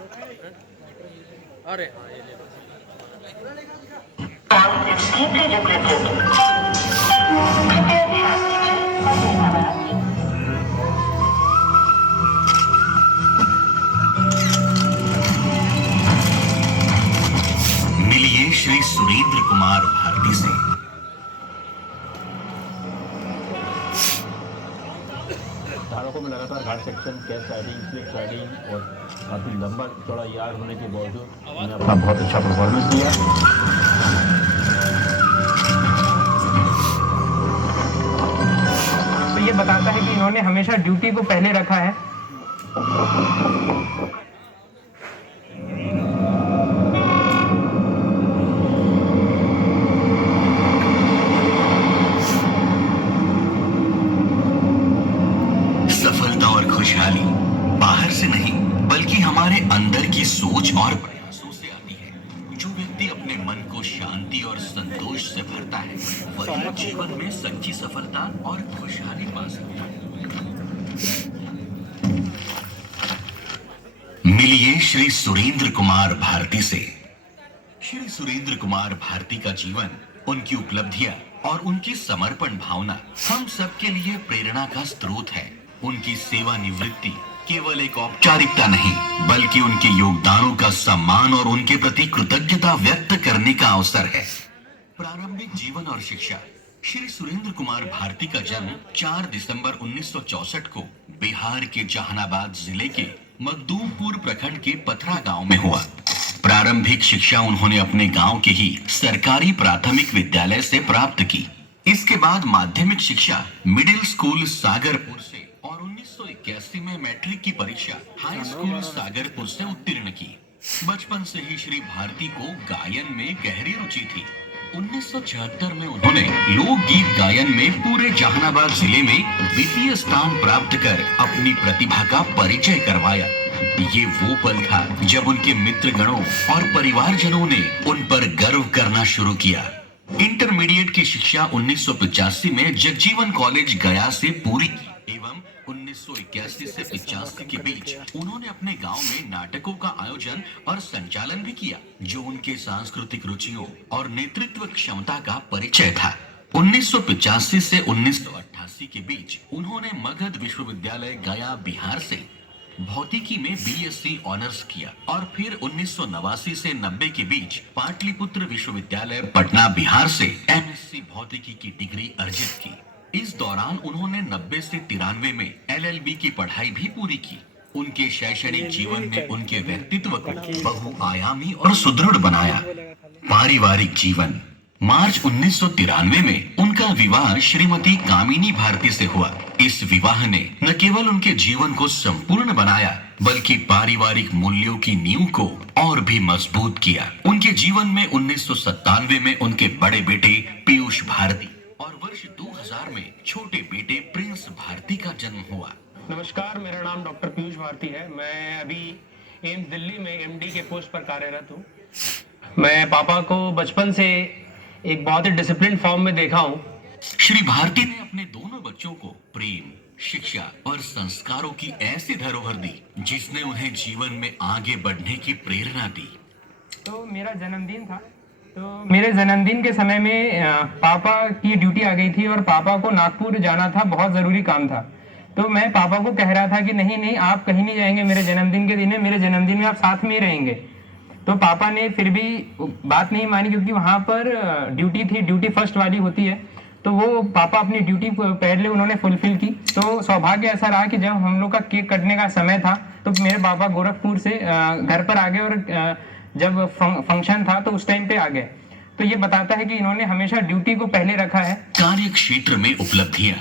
अरे हाँ ये ले लो। All is deeply regretted. Prepare ध्यान दीजिए, धन्यवाद। मिलिए श्री सुरेंद्र कुमार भारती से। सड़कों में लगातार घाट section, catch siding, slip siding और काफ़ी लंबा चौड़ा यार्ड होने के बावजूद उन्होंने अपना बहुत अच्छा परफॉर्मेंस दिया। तो ये बताता है कि इन्होंने हमेशा ड्यूटी को पहले रखा है। सफलता और खुशहाली बाहर से नहीं बल्कि हमारे अंदर की सोच और प्रयासों से आती है। जो व्यक्ति अपने मन को शांति और संतोष से भरता है वही जीवन में सच्ची सफलता और खुशहाली पा सकता है। मिलिए श्री सुरेंद्र कुमार भारती से। श्री सुरेंद्र कुमार भारती का जीवन, उनकी उपलब्धियां और उनकी समर्पण भावना हम सबके लिए प्रेरणा का स्रोत है। उनकी सेवानिवृत्ति केवल एक औपचारिकता नहीं बल्कि उनके योगदानों का सम्मान और उनके प्रति कृतज्ञता व्यक्त करने का अवसर है। प्रारंभिक जीवन और शिक्षा। श्री सुरेंद्र कुमार भारती का जन्म 4 दिसंबर 1964 को बिहार के जहानाबाद जिले के मखदूमपुर प्रखंड के पथरा गांव में हुआ। प्रारंभिक शिक्षा उन्होंने अपने गांव के ही सरकारी प्राथमिक विद्यालय से प्राप्त की। इसके बाद माध्यमिक शिक्षा मिडिल स्कूल सागरपुर से और 1981 में मैट्रिक की परीक्षा हाई स्कूल सागरपुर से उत्तीर्ण की। बचपन से ही श्री भारती को गायन में गहरी रुचि थी। 1976 में उन्होंने लोकगीत गायन में पूरे जहानाबाद जिले में द्वितीय स्थान प्राप्त कर अपनी प्रतिभा का परिचय करवाया। ये वो पल था जब उनके मित्रगणों और परिवारजनों ने उन पर गर्व करना शुरू किया। इंटरमीडिएट की शिक्षा 1985 में जगजीवन कॉलेज गया से पूरी की एवं 1981 से 85 के बीच उन्होंने अपने गांव में नाटकों का आयोजन और संचालन भी किया, जो उनके सांस्कृतिक रुचियों और नेतृत्व क्षमता का परिचय था। 1985 से 1988 के बीच उन्होंने मगध विश्वविद्यालय गया बिहार से भौतिकी में बीएससी ऑनर्स किया और फिर 1989 से 90 के बीच पाटलिपुत्र विश्वविद्यालय पटना बिहार से एमएससी भौतिकी की डिग्री अर्जित की। इस दौरान उन्होंने 90 से 93 में एलएलबी की पढ़ाई भी पूरी की। उनके शैक्षणिक जीवन ने उनके व्यक्तित्व को बहुआयामी और सुदृढ़ बनाया। पारिवारिक जीवन। मार्च 1993 में उनका विवाह श्रीमती कामिनी भारती से हुआ। इस विवाह ने न केवल उनके जीवन को संपूर्ण बनाया बल्कि पारिवारिक मूल्यों की नींव को और भी मजबूत किया। उनके जीवन में 1997 में उनके बड़े बेटे पीयूष भारती और वर्ष 2000 में छोटे बेटे प्रिंस भारती का जन्म हुआ। नमस्कार, मेरा नाम डॉक्टर पीयूष भारती है। मैं अभी एम्स दिल्ली में एमडी के पोस्ट पर कार्यरत हूँ। मैं पापा को बचपन से एक बहुत ही डिसिप्लिन फॉर्म में देखा हूँ। श्री भारती ने अपने दोनों बच्चों को प्रेम, शिक्षा और संस्कारों की ऐसी धरोहर दी जिसने उन्हें जीवन में आगे बढ़ने की प्रेरणा दी। तो मेरा जन्मदिन था, तो मेरे जन्मदिन के समय में पापा की ड्यूटी आ गई थी और पापा को नागपुर जाना था, बहुत ज़रूरी काम था। तो मैं पापा को कह रहा था कि नहीं नहीं, आप कहीं नहीं जाएंगे, मेरे जन्मदिन के दिन है, मेरे जन्मदिन में आप साथ में ही रहेंगे। तो पापा ने फिर भी बात नहीं मानी क्योंकि वहाँ पर ड्यूटी थी, ड्यूटी फर्स्ट वाली होती है। तो वो पापा अपनी ड्यूटी पहले उन्होंने फुलफिल की। तो सौभाग्य ऐसा रहा कि जब हम लोग का केक कटने का समय था तो मेरे पापा गोरखपुर से घर पर आ गए और जब फंक्शन था तो उस टाइम पे आ गए। तो ये बताता है कि इन्होंने हमेशा ड्यूटी को पहले रखा है। कार्य क्षेत्र में उपलब्धियां।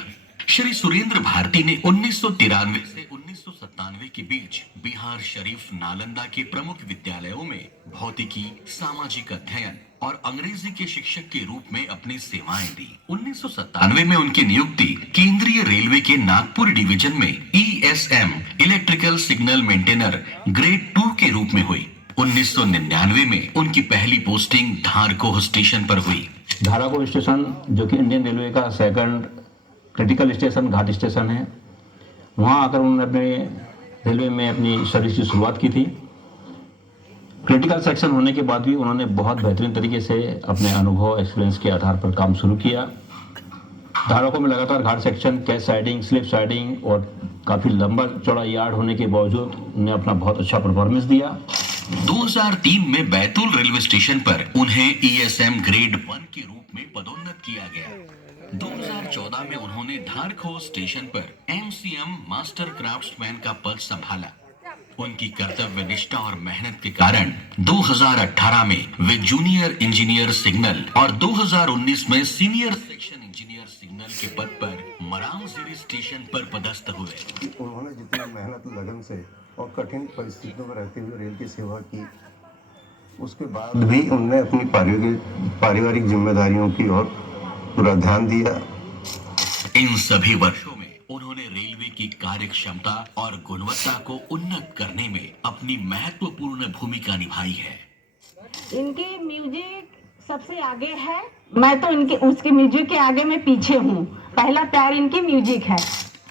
श्री सुरेंद्र भारती ने 1993 से 1997 के बीच बिहार शरीफ नालंदा के प्रमुख विद्यालयों में भौतिकी, सामाजिक अध्ययन और अंग्रेजी के शिक्षक के रूप में अपनी सेवाएं दी। 1997 में उनकी नियुक्ति केंद्रीय रेलवे के नागपुर डिवीजन में ESM electrical signal maintainer grade 2 के रूप में हुई। 1999 में उनकी पहली पोस्टिंग धारकोह स्टेशन पर हुई। धाराकोह स्टेशन जो कि इंडियन रेलवे का सेकंड क्रिटिकल स्टेशन, घाट स्टेशन है, वहाँ आकर उन्होंने अपने रेलवे में अपनी सर्विस की शुरुआत की थी। क्रिटिकल सेक्शन होने के बाद भी उन्होंने बहुत बेहतरीन तरीके से अपने अनुभव एक्सपीरियंस के आधार पर काम शुरू किया। धारकों में लगातार घाट section, catch siding, slip siding और काफ़ी लंबा चौड़ा यार्ड होने के बावजूद उन्हें अपना बहुत अच्छा परफॉर्मेंस दिया। 2003 में बैतूल रेलवे स्टेशन पर उन्हें ESM ग्रेड 1 के रूप में पदोन्नत किया गया। 2014 में उन्होंने धारखो स्टेशन पर MCM मास्टर क्राफ्ट्समैन का पद संभाला। उनकी कर्तव्य निष्ठा और मेहनत के कारण 2018 में वे जूनियर इंजीनियर सिग्नल और 2019 में सीनियर सेक्शन इंजीनियर सिग्नल के पद पर मरामजिरी स्टेशन पर पदस्थ हुए। उन्होंने जितनी मेहनत, लगन से और कठिन परिस्थितियों में रहते हुए रेल की सेवा की, उसके बाद भी उन्होंने अपनी पारिवारिक जिम्मेदारियों की ओर पूरा ध्यान दिया। इन सभी वर्षों में उन्होंने रेलवे की कार्य क्षमता और गुणवत्ता को उन्नत करने में अपनी महत्वपूर्ण भूमिका निभाई है। इनके म्यूजिक सबसे आगे है, मैं तो इनके उसके म्यूजिक के आगे मैं पीछे हूँ। पहला प्यार इनकी म्यूजिक है।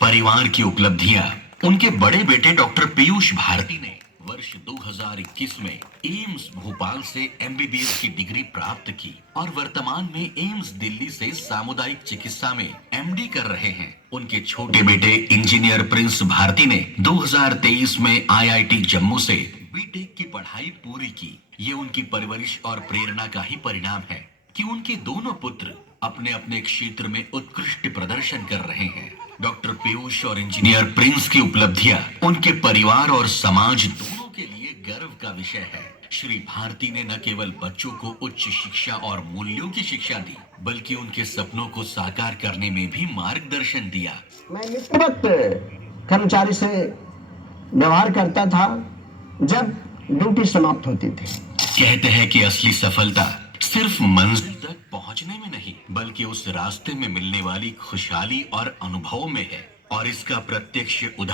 परिवार की उपलब्धियां उनके बड़े बेटे डॉक्टर पीयूष भारती ने वर्ष 2021 में एम्स भोपाल से MBBS की डिग्री प्राप्त की और वर्तमान में एम्स दिल्ली से सामुदायिक चिकित्सा में MD कर रहे हैं। उनके छोटे बेटे इंजीनियर प्रिंस भारती ने 2023 में IIT जम्मू से बीटेक की पढ़ाई पूरी की। ये उनकी परवरिश और प्रेरणा का ही परिणाम है कि उनके दोनों पुत्र अपने अपने क्षेत्र में उत्कृष्ट प्रदर्शन कर रहे हैं। डॉक्टर पीयूष और इंजीनियर प्रिंस की उपलब्धियां उनके परिवार और समाज दोनों के लिए गर्व का विषय है। श्री भारती ने न केवल बच्चों को उच्च शिक्षा और मूल्यों की शिक्षा दी, बल्कि उनके सपनों को साकार करने में भी मार्गदर्शन दिया। मैं मित्रवत कर्मचारी से व्यवहार करता था जब ड्यूटी समाप्त होती थी। कहते हैं कि असली सफलता सिर्फ मंजिल तक पहुंचने में नहीं, बल्कि उस रास्ते में मिलने वाली खुशहाली और अनुभव में है, और इसका प्रत्यक्ष उदाहरण